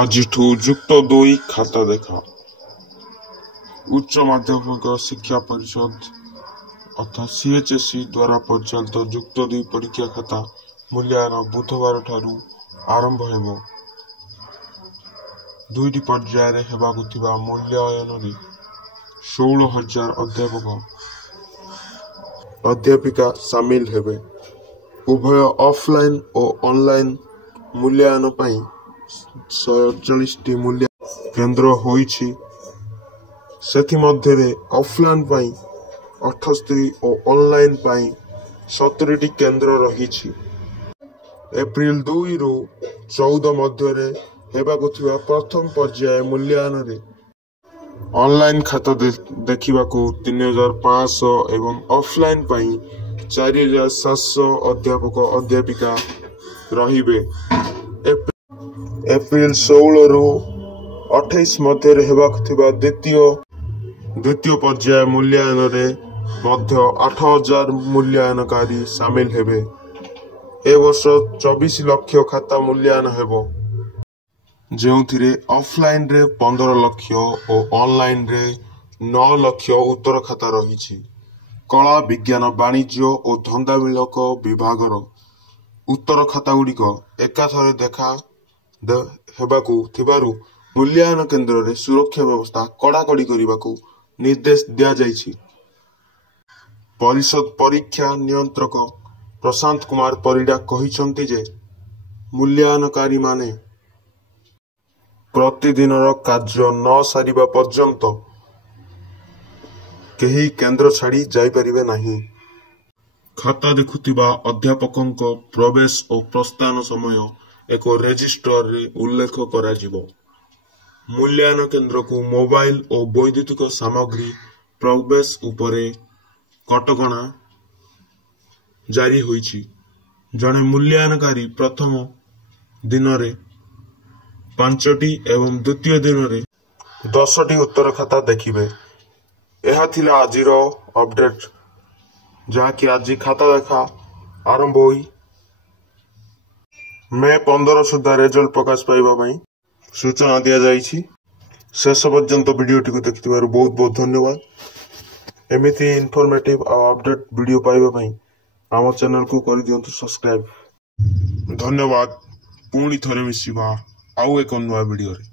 ଆଜିଠୁ ଯୁକ୍ତ 2 ଖାତା ଦେଖା। ଉଚ୍ଚ ମାଧ୍ୟମିକ ଶିକ୍ଷା ପରିଷଦ CHSE ଦ୍ୱାରା ପରିଚାଳିତ ଯୁକ୍ତ 2 ପରୀକ୍ଷା ଖାତା ମୂଲ୍ୟାୟନ ବୁଧବାର ଠାରୁ ଆରମ୍ଭ ହେବ। 2ଟି ପର୍ଯ୍ୟାୟରେ ହେବାକୁ ଥିବା ମୂଲ୍ୟାୟନରେ 16,000 ଅଧ୍ୟାପକ ଅଧ୍ୟାପିକା ସାମିଲ ହେବେ। ଉଭୟ ଅଫଲାଇନ୍ ଓ ଅନଲାଇନ୍ ମୂଲ୍ୟାୟନ ପାଇଁ 47ଟି ମୂଲ୍ୟାୟନ କେନ୍ଦ୍ର ହୋଇଛି। ସେଥିମଧ୍ୟରେ ଅଫଲାଇନ୍ ପାଇଁ 78 ଓ ଅନଲାଇନ୍ ପାଇଁ 70ଟି କେନ୍ଦ୍ର ରହିଛି। ଏପ୍ରିଲ 2ରୁ 14 ମଧ୍ୟରେ ହେବାକୁ ଥିବା ପ୍ରଥମ ପର୍ଯ୍ୟାୟ ମୂଲ୍ୟାୟନରେ ଅନଲାଇନ୍ ଖାତା ଦେଖିବାକୁ 3,500 ଏବଂ ଅଫଲାଇନ୍ ପାଇଁ 4,700 ଅଧ୍ୟାପକ ଅଧ୍ୟାପିକା ରହିବେ। ଏପ୍ରିଲ 16ରୁ 28 ମଧ୍ୟରେ ହେବାକୁ ଥିବା ଦ୍ୱିତୀୟ ପର୍ଯ୍ୟାୟ ମୂଲ୍ୟାୟନରେ ମଧ୍ୟ 8,000 ମୂଲ୍ୟାୟନକାରୀ ସାମିଲ ହେବେ। ଏ ବର୍ଷ 24 ଲକ୍ଷ ଖାତା ମୂଲ୍ୟାୟନ ହେବ, ଯେଉଁଥିରେ ଅଫଲାଇନ୍ରେ 15 ଲକ୍ଷ ଓ ଅନଲାଇନ୍ରେ 9 ଲକ୍ଷ ଉତ୍ତର ଖାତା ରହିଛି। କଳା, ବିଜ୍ଞାନ, ବାଣିଜ୍ୟ ଓ ଧନ୍ଦାମୂଳକ ବିଭାଗର ଉତ୍ତର ଖାତାଗୁଡ଼ିକ ଏକାଥରେ ଦେଖା ହେବାକୁ ଥିବାରୁ ମୂଲ୍ୟାୟନ କେନ୍ଦ୍ରରେ ସୁରକ୍ଷା ବ୍ୟବସ୍ଥା କଡ଼ାକଡ଼ି କରିବାକୁ ନିର୍ଦ୍ଦେଶ ଦିଆଯାଇଛି। ପରିଷଦ ପରୀକ୍ଷା ନିୟନ୍ତ୍ରକ ପ୍ରଶାନ୍ତ କୁମାର ପରିଡ଼ା କହିଛନ୍ତି ଯେ ମୂଲ୍ୟାୟନକାରୀମାନେ ପ୍ରତିଦିନର କାର୍ଯ୍ୟ ନ ସାରିବା ପର୍ଯ୍ୟନ୍ତ କେହି କେନ୍ଦ୍ର ଛାଡ଼ି ଯାଇପାରିବେ ନାହିଁ। ଖାତା ଦେଖୁଥିବା ଅଧ୍ୟାପକଙ୍କ ପ୍ରବେଶ ଓ ପ୍ରସ୍ଥାନ ସମୟ ଏକ ରେଜିଷ୍ଟରରେ ଉଲ୍ଲେଖ କରାଯିବ। ମୂଲ୍ୟାୟନ କେନ୍ଦ୍ରକୁ ମୋବାଇଲ ଓ ବୈଦ୍ୟୁତିକ ସାମଗ୍ରୀ ପ୍ରବେଶ ଉପରେ କଟକଣା ଜାରି ହୋଇଛି। ଜଣେ ମୂଲ୍ୟାୟନକାରୀ ପ୍ରଥମ ଦିନରେ 5ଟି ଏବଂ ଦ୍ୱିତୀୟ ଦିନରେ 10ଟି ଉତ୍ତର ଖାତା ଦେଖିବେ। ଏହା ଥିଲା ଆଜିର ଅପଡେଟ୍, ଯାହାକି ଆଜି ଖାତା ଦେଖା ଆରମ୍ଭ ହୋଇ ମେ 15 ସୁଦ୍ଧା ରେଜଲ୍ଟ ପ୍ରକାଶ ପାଇବା ପାଇଁ ସୂଚନା ଦିଆଯାଇଛି। ଶେଷ ପର୍ଯ୍ୟନ୍ତ ଭିଡ଼ିଓଟିକୁ ଦେଖିଥିବାରୁ ବହୁତ ବହୁତ ଧନ୍ୟବାଦ। ଏମିତି ଇନଫର୍ମେଟିଭ ଆଉ ଅପଡେଟ୍ ଭିଡ଼ିଓ ପାଇବା ପାଇଁ ଆମ ଚ୍ୟାନେଲକୁ କରିଦିଅନ୍ତୁ ସବସ୍କ୍ରାଇବ୍। ଧନ୍ୟବାଦ। ପୁଣି ଥରେ ମିଶିବା ଆଉ ଏକ ନୂଆ ଭିଡ଼ିଓରେ।